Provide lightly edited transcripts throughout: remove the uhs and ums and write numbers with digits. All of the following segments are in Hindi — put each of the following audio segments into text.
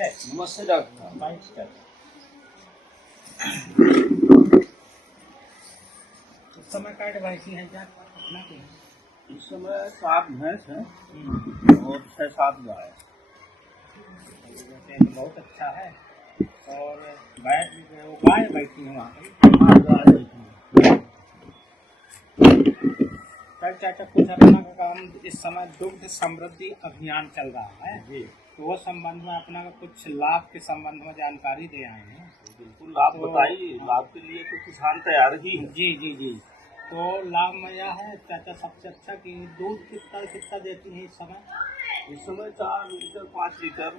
नमस्ते डॉक्टर साहब। इस समय का भैंसी है क्या अपना के? इस समय 7 भैंस है और 6-7 गाय। वैसे तो बहुत अच्छा है। और गाय बैठी है वहाँ पर। सर चाचा कुछ अपना का काम इस समय दुग्ध समृद्धि अभियान चल रहा है जी तो वो संबंध में अपना का कुछ लाभ के संबंध में जानकारी दे आए हैं। बिल्कुल लाभ तो बताइए। लाभ के लिए तो किसान तैयार ही है। जी जी जी। तो लाभ में यह है चाचा सबसे अच्छा कि दूध कितना देती है इस समय? इस समय 4 लीटर 5 लीटर।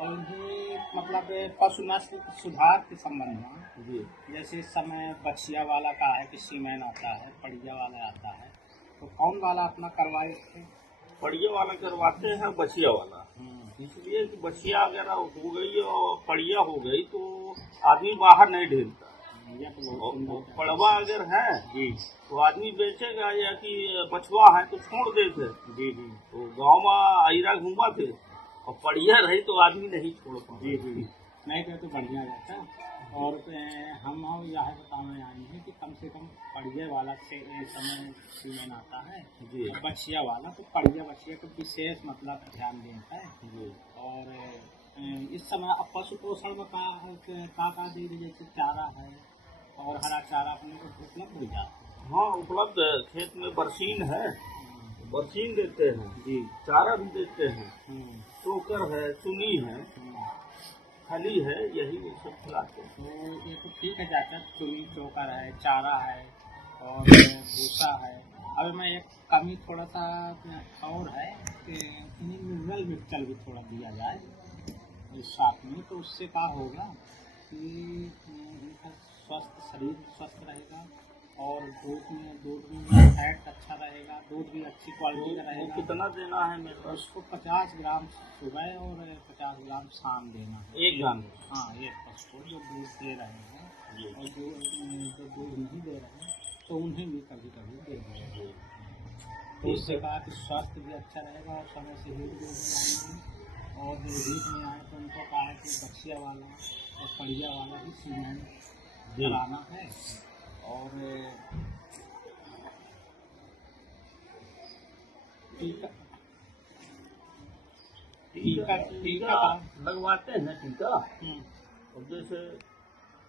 और ये मतलब पशु नस्ल सुधार के संबंध में जी जैसे इस समय बछिया वाला का है कि सीमेन आता है, पड़िया वाला आता है, तो कौन वाला अपना करवाए थे? पड़िया वाला करवाते हैं, बछिया वाला। इसलिए कि बछिया अगर हो गई और पड़िया हो गई तो आदमी बाहर नहीं ढेलता। ये तो बहुत सुंदर है। पड़वा अगर है जी तो आदमी बेचेगा, या कि बछवा है तो छोड़ देते। जी जी तो गांव में आयरा घूमा थे और पड़िया रही तो आदमी नहीं छोड़ पाता। जी जी नहीं तो बढ़िया रहता। और हम यह बताने आए हैं कि कम से कम पड़िया वाला से समय सीमेन आता है जी और बछिया वाला तो पड़िया बछिया को विशेष मतलब ध्यान देता है। जी और इस समय अब पशु पोषण में का दे रही जैसे चारा है और हरा चारा अपने को उपलब्ध हो जाता है। हाँ उपलब्ध है। खेत में बरसीन है, बरसीन देते हैं जी चारा भी देते हैं, चोकर है, चुनी है, खली है, यही सब खिलाते हैं। तो ये तो ठीक है चाचा, चुनी चोकर है, चारा है और भूसा है। अब मैं एक कमी थोड़ा सा और है कि इन्हें मिनरल मिक्सचर भी थोड़ा दिया जाए इस साथ में, तो उससे क्या होगा कि इनका शरीर स्वस्थ रहेगा और दूध में फैट अच्छा रहेगा, दूध भी अच्छी क्वालिटी का रहेगा। कितना देना है मेरे पास? उसको 50 ग्राम सुबह और 50 ग्राम शाम देना है एक गांव। हाँ एक पशु को जो दूध दे रहे हैं और जो दूध नहीं दे रहे हैं तो उन्हें भी कभी कभी दे देंगे। तो उससे कहा कि स्वास्थ्य भी अच्छा रहेगा और समय से हीट भी नहीं आएंगे। और हीट में आए तो उनको कहा है कि बछिया वाला और पड़िया वाला भी सीमेंट कराना है। और टीका लगवाते हैं टीका। और जैसे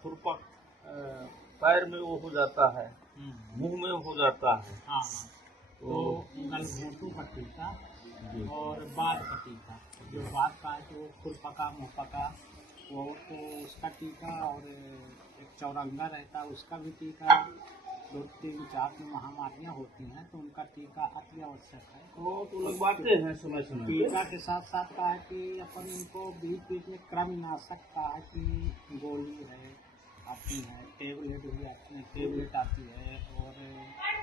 खुरपक पैर में वो हो जाता है, मुंह में हो जाता है। हाँ तो गलघोंटू का टीका और बाद का टीका, जो बाद का है तो वो खुरपका मुँहपका वो तो उसका टीका, और एक चौरंगा रहता है उसका भी टीका। 2-3-4 महामारियाँ होती हैं तो उनका टीका अति आवश्यक है। तो लगवाते हैं समय समय। टीका के साथ साथ का है कि अपन इनको बीच बीच में कृमिनाशक का है कि गोली है आती है, टेबलेट भी आती है, टेबलेट आती है और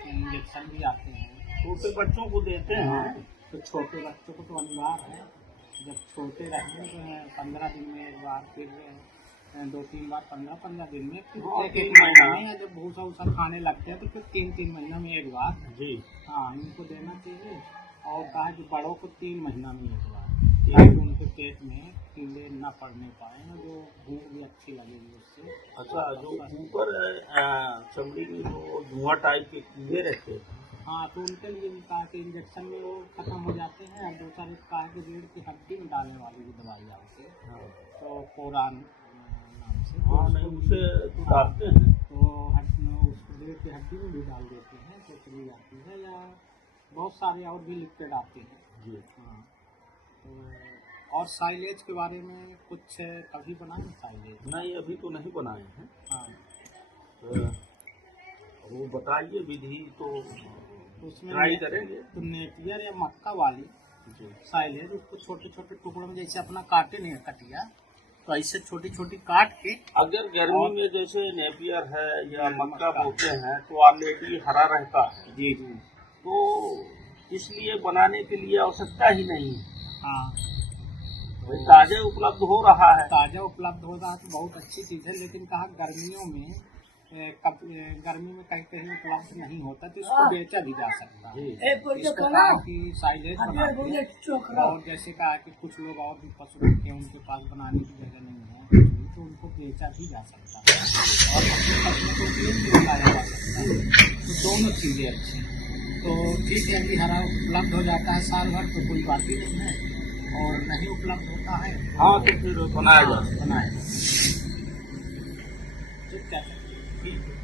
इंजेक्शन भी आते हैं। छोटे बच्चों को देते हैं। तो छोटे बच्चों को तो अनिवार्य है, जब छोटे रहेंगे तो 15 दिन में एक बार, फिर 2-3 बार 15 दिन में, फिर एक महीना में, या जब भूसा वूसा खाने लगते हैं तो फिर 3 महीना में एक बार। जी हाँ इनको देना चाहिए। और कहा कि बड़ों को 3 महीना में एक बार, ताकि उनके पेट में कीड़े न पड़ने पाए और जो भूख भी अच्छी लगेगी उससे। अच्छा, जो ऊपर चमड़ी में जो धुआं टाइप के कीड़े रहते हैं, हाँ तो उनके लिए भी कहा कि इंजेक्शन में वो खत्म हो जाते हैं। और दूसरा कहा कि रीढ़ की हड्डी में डालने वाली भी दवाई आती है, तो कोरान नाम से। हाँ नहीं उसे तो डालते हैं, तो उसको रीढ़ की हड्डी में भी डाल देते हैं तो चली जाती है, या बहुत सारे और भी लिक्विड आते हैं। जी हाँ तो और साइलेज के बारे में कुछ कभी बनाए साइलेज? नहीं अभी तो नहीं बनाए हैं। हाँ तो वो बताइए विधि तो उसमें ट्राई करेंगे। तो नेपियर या मक्का वाली साइलेज, उसको छोटे छोटे टुकड़ों में जैसे अपना काटे नहीं कटिया, तो ऐसे छोटी छोटी काट के। अगर गर्मी में जैसे नेपियर है या मक्का बोते हैं तो ऑलरेडी हरा रहता है। जी जी तो इसलिए बनाने के लिए आवश्यकता ही नहीं है। हाँ ताजा उपलब्ध हो रहा है। ताजा उपलब्ध हो रहा है तो बहुत अच्छी चीज़ है। लेकिन कहा गर्मियों में गर्मी में कहीं कहीं उपलब्ध नहीं होता तो इसको बेचा भी जा सकता है। जी इसको कहा कि साइलेज बना के, और जैसे कहा कि कुछ लोग और भी पशु रखते हैं, उनके पास बनाने की जगह नहीं है तो उनको बेचा भी जा सकता है और अपने फसलों को उपयोग भी लगाया जा सकता है। तो दोनों चीज़ें अच्छी हैं। तो ठीक है, यदि हरा उपलब्ध हो जाता है साल भर तो कोई बात ही नहीं है, और नहीं उपलब्ध होता है हाँ तो फिर बनाया जा सकता है। बनाया ठीक है। ठीक है।